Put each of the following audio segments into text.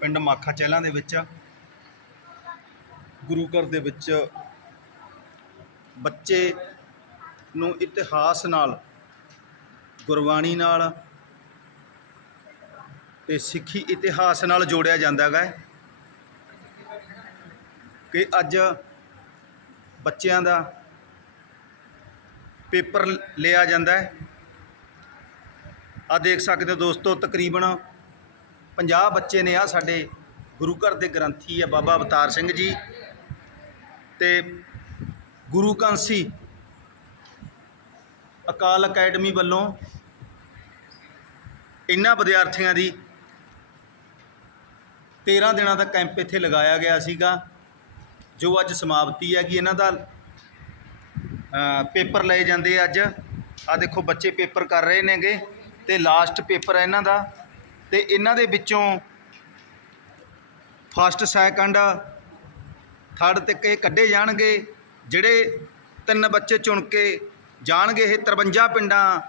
ਪਿੰਡ ਮਾਖਾ ਚਹਿਲਾਂ ਦੇ ਵਿੱਚ, ਗੁਰੂ ਘਰ ਦੇ ਵਿੱਚ ਬੱਚੇ ਨੂੰ ਇਤਿਹਾਸ ਨਾਲ, ਗੁਰਬਾਣੀ ਨਾਲ ਤੇ ਸਿੱਖੀ ਇਤਿਹਾਸ ਨਾਲ ਜੋੜਿਆ ਜਾਂਦਾ ਹੈ ਕਿ ਅੱਜ ਬੱਚਿਆਂ ਦਾ ਪੇਪਰ ਲਿਆ ਜਾਂਦਾ ਹੈ। ਆ ਦੇਖ ਸਕਦੇ ਹੋ ਦੋਸਤੋ, ਤਕਰੀਬਨ 50 ਬੱਚੇ ਨੇ ਆ ਸਾਡੇ ਗੁਰੂ ਘਰ ਦੇ ਗ੍ਰੰਥੀ ਆ ਬਾਬਾ ਅਵਤਾਰ ਸਿੰਘ ਜੀ ਤੇ ਗੁਰੂ ਕਾਂਸੀ ਅਕਾਲ ਅਕੈਡਮੀ ਵੱਲੋਂ ਇਹਨਾਂ ਵਿਦਿਆਰਥੀਆਂ ਦੀ 13 ਦਿਨਾਂ ਦਾ ਕੈਂਪ ਇੱਥੇ ਲਗਾਇਆ ਗਿਆ ਸੀਗਾ, ਜੋ ਅੱਜ ਸਮਾਪਤੀ ਹੈਗੀ ਇਹਨਾਂ ਦਾ। ਪੇਪਰ ਲਏ ਜਾਂਦੇ ਅੱਜ। ਆ ਦੇਖੋ ਬੱਚੇ ਪੇਪਰ ਕਰ ਰਹੇ ਨੇਗੇ ਤੇ ਲਾਸਟ ਪੇਪਰ ਹੈ ਇਹਨਾਂ ਦਾ। ਤੇ ਇਹਨਾਂ ਦੇ ਵਿੱਚੋਂ ਫਸਟ ਸੈਕੰਡ ਥਰਡ ਤੱਕ ਇਹ ਕੱਢੇ ਜਾਣਗੇ। ਜਿਹੜੇ ਤਿੰਨ ਬੱਚੇ ਚੁਣ ਕੇ ਜਾਣਗੇ, ਇਹ 53 ਪਿੰਡਾਂ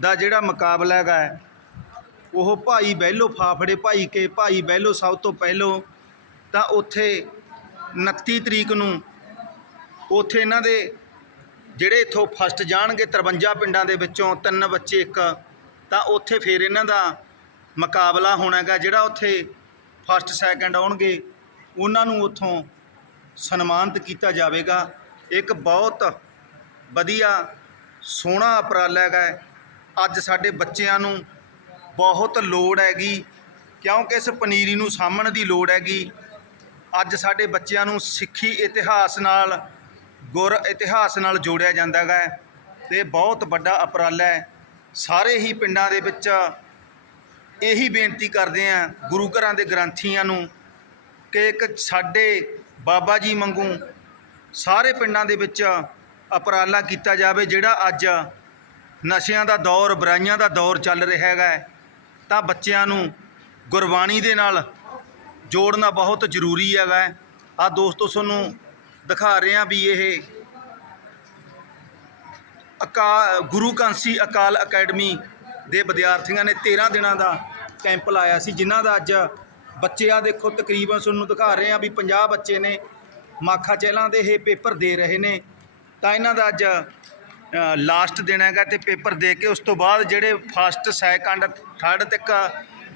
ਦਾ ਜਿਹੜਾ ਮੁਕਾਬਲਾ ਹੈਗਾ ਉਹ ਭਾਈ ਬਹਿਲੋ ਫਾਫੜੇ, ਭਾਈ ਕੇ, ਭਾਈ ਬਹਿਲੋ ਸਭ ਤੋਂ ਪਹਿਲੋਂ ਤਾਂ ਉੱਥੇ 29 ਤਰੀਕ ਨੂੰ ਉੱਥੇ ਇਹਨਾਂ ਦੇ ਜਿਹੜੇ ਇੱਥੋਂ ਫਸਟ ਜਾਣਗੇ 53 ਪਿੰਡਾਂ ਦੇ ਵਿੱਚੋਂ ਤਿੰਨ ਬੱਚੇ ਇੱਕ, ਤਾਂ ਉੱਥੇ ਫਿਰ ਇਹਨਾਂ ਦਾ ਮੁਕਾਬਲਾ ਹੋਣਾ ਹੈਗਾ, ਜਿਹੜਾ ਉੱਥੇ ਫਸਟ ਸੈਕੰਡ ਆਉਣਗੇ, ਉਹਨਾਂ ਨੂੰ ਉੱਥੋਂ ਸਨਮਾਨਿਤ ਕੀਤਾ ਜਾਵੇਗਾ। ਇੱਕ ਬਹੁਤ ਵਧੀਆ ਸੋਹਣਾ ਉਪਰਾਲਾ ਹੈਗਾ। ਅੱਜ ਸਾਡੇ ਬੱਚਿਆਂ ਨੂੰ ਬਹੁਤ ਲੋੜ ਹੈਗੀ, ਕਿਉਂਕਿ ਇਸ ਪਨੀਰੀ ਨੂੰ ਸਾਂਭਣ ਦੀ ਲੋੜ ਹੈਗੀ। ਅੱਜ ਸਾਡੇ ਬੱਚਿਆਂ ਨੂੰ ਸਿੱਖੀ ਇਤਿਹਾਸ ਨਾਲ, ਗੁਰ ਇਤਿਹਾਸ ਨਾਲ ਜੋੜਿਆ ਜਾਂਦਾ ਹੈਗਾ। ਹੈ ਤੇ ਬਹੁਤ ਵੱਡਾ ਉਪਰਾਲਾ ਹੈ। ਸਾਰੇ ਹੀ ਪਿੰਡਾਂ ਦੇ ਵਿੱਚ ਇਹੀ ਬੇਨਤੀ ਕਰਦੇ ਆ ਗੁਰੂ ਘਰਾਂ ਦੇ ਗ੍ਰੰਥੀਆਂ ਨੂੰ ਕਿ ਇੱਕ ਸਾਡੇ ਬਾਬਾ ਜੀ ਵਾਂਗੂ ਸਾਰੇ ਪਿੰਡਾਂ ਦੇ ਵਿੱਚ ਉਪਰਾਲਾ ਕੀਤਾ ਜਾਵੇ, ਜਿਹੜਾ ਅੱਜ ਨਸ਼ਿਆਂ ਦਾ ਦੌਰ, ਬੁਰਾਈਆਂ ਦਾ ਦੌਰ ਚੱਲ ਰਿਹਾ ਹੈਗਾ ਤਾਂ ਬੱਚਿਆਂ ਨੂੰ ਗੁਰਬਾਣੀ ਦੇ ਨਾਲ ਜੋੜਨਾ ਬਹੁਤ ਜ਼ਰੂਰੀ ਹੈਗਾ ਆ ਦੋਸਤੋ, ਤੁਹਾਨੂੰ ਦਿਖਾ ਰਹੇ ਹਾਂ ਵੀ ਇਹ ਅਕਾ, ਗੁਰੂ ਕਾਂਸੀ ਅਕਾਲ ਅਕੈਡਮੀ ਦੇ ਵਿਦਿਆਰਥੀਆਂ ਨੇ 13 ਦਿਨਾਂ ਦਾ ਕੈਂਪ ਲਾਇਆ ਸੀ, ਜਿਨ੍ਹਾਂ ਦਾ ਅੱਜ ਬੱਚੇ ਆ ਦੇਖੋ ਤਕਰੀਬਨ ਤੁਹਾਨੂੰ ਦਿਖਾ ਰਹੇ ਆ ਵੀ 50 ਬੱਚੇ ਨੇ ਮਾਖਾ ਚਹਿਲਾਂ ਦੇ ਇਹ ਪੇਪਰ ਦੇ ਰਹੇ ਨੇ। ਤਾਂ ਇਹਨਾਂ ਦਾ ਅੱਜ ਲਾਸਟ ਦਿਨ ਹੈਗਾ ਤੇ ਪੇਪਰ ਦੇ ਕੇ ਉਸ ਤੋਂ ਬਾਅਦ ਜਿਹੜੇ ਫਸਟ, ਸੈਕੰਡ, ਥਰਡ ਤੱਕ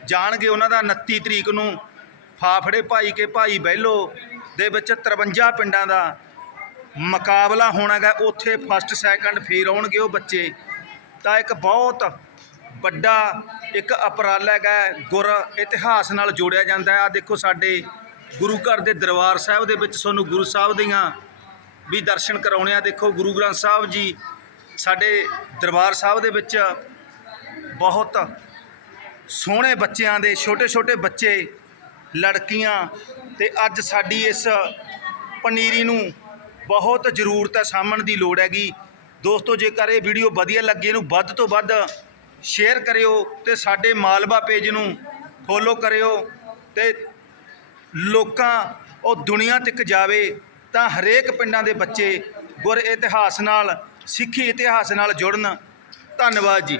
ਜਾਣਗੇ, ਉਹਨਾਂ ਦਾ 29 ਤਰੀਕ ਨੂੰ ਫਾਫੜੇ ਭਾਈ ਕੇ ਭਾਈ ਬਹਿਲੋ ਦੇ ਵਿੱਚ 53 ਪਿੰਡਾਂ ਦਾ ਮੁਕਾਬਲਾ ਹੋਣਾਗਾ ਉੱਥੇ ਫਸਟ, ਸੈਕੰਡ ਫੇਰ ਆਉਣਗੇ ਉਹ ਬੱਚੇ। ਤਾਂ ਇੱਕ ਬਹੁਤ ਵੱਡਾ ਇੱਕ ਅਪਰਾਲਾ ਹੈਗਾ ਹੈ, ਗੁਰ ਇਤਿਹਾਸ ਨਾਲ ਜੋੜਿਆ ਜਾਂਦਾ ਹੈ। ਆ ਦੇਖੋ ਸਾਡੇ ਗੁਰੂ ਘਰ ਦੇ ਦਰਬਾਰ ਸਾਹਿਬ ਦੇ ਵਿੱਚ ਤੁਹਾਨੂੰ ਗੁਰੂ ਸਾਹਿਬ ਦੀਆਂ ਵੀ ਦਰਸ਼ਨ ਕਰਾਉਣੇ ਆ। ਦੇਖੋ ਗੁਰੂ ਗ੍ਰੰਥ ਸਾਹਿਬ ਜੀ ਸਾਡੇ ਦਰਬਾਰ ਸਾਹਿਬ ਦੇ ਵਿੱਚ ਬਹੁਤ ਸੋਹਣੇ ਬੱਚਿਆਂ ਦੇ ਛੋਟੇ ਛੋਟੇ ਬੱਚੇ ਲੜਕੀਆਂ ਤੇ ਅੱਜ ਸਾਡੀ ਇਸ ਪਨੀਰੀ ਨੂੰ ਬਹੁਤ ਜ਼ਰੂਰਤ ਹੈ ਸਾਂਭਣ ਦੀ ਲੋੜ ਹੈਗੀ। ਦੋਸਤੋ ਜੇਕਰ ਇਹ ਵੀਡੀਓ ਵਧੀਆ ਲੱਗੇ ਇਹਨੂੰ ਵੱਧ ਤੋਂ ਵੱਧ ਸ਼ੇਅਰ ਕਰਿਓ ਤੇ ਸਾਡੇ ਮਾਲਵਾ ਪੇਜ ਨੂੰ ਫੋਲੋ ਕਰਿਓ ਤੇ ਲੋਕਾਂ, ਉਹ ਦੁਨੀਆ ਤੱਕ ਜਾਵੇ ਤਾਂ ਹਰੇਕ ਪਿੰਡਾਂ ਦੇ ਬੱਚੇ ਗੁਰ ਇਤਿਹਾਸ ਨਾਲ, ਸਿੱਖੀ ਇਤਿਹਾਸ ਨਾਲ ਜੁੜਨ। ਧੰਨਵਾਦ ਜੀ।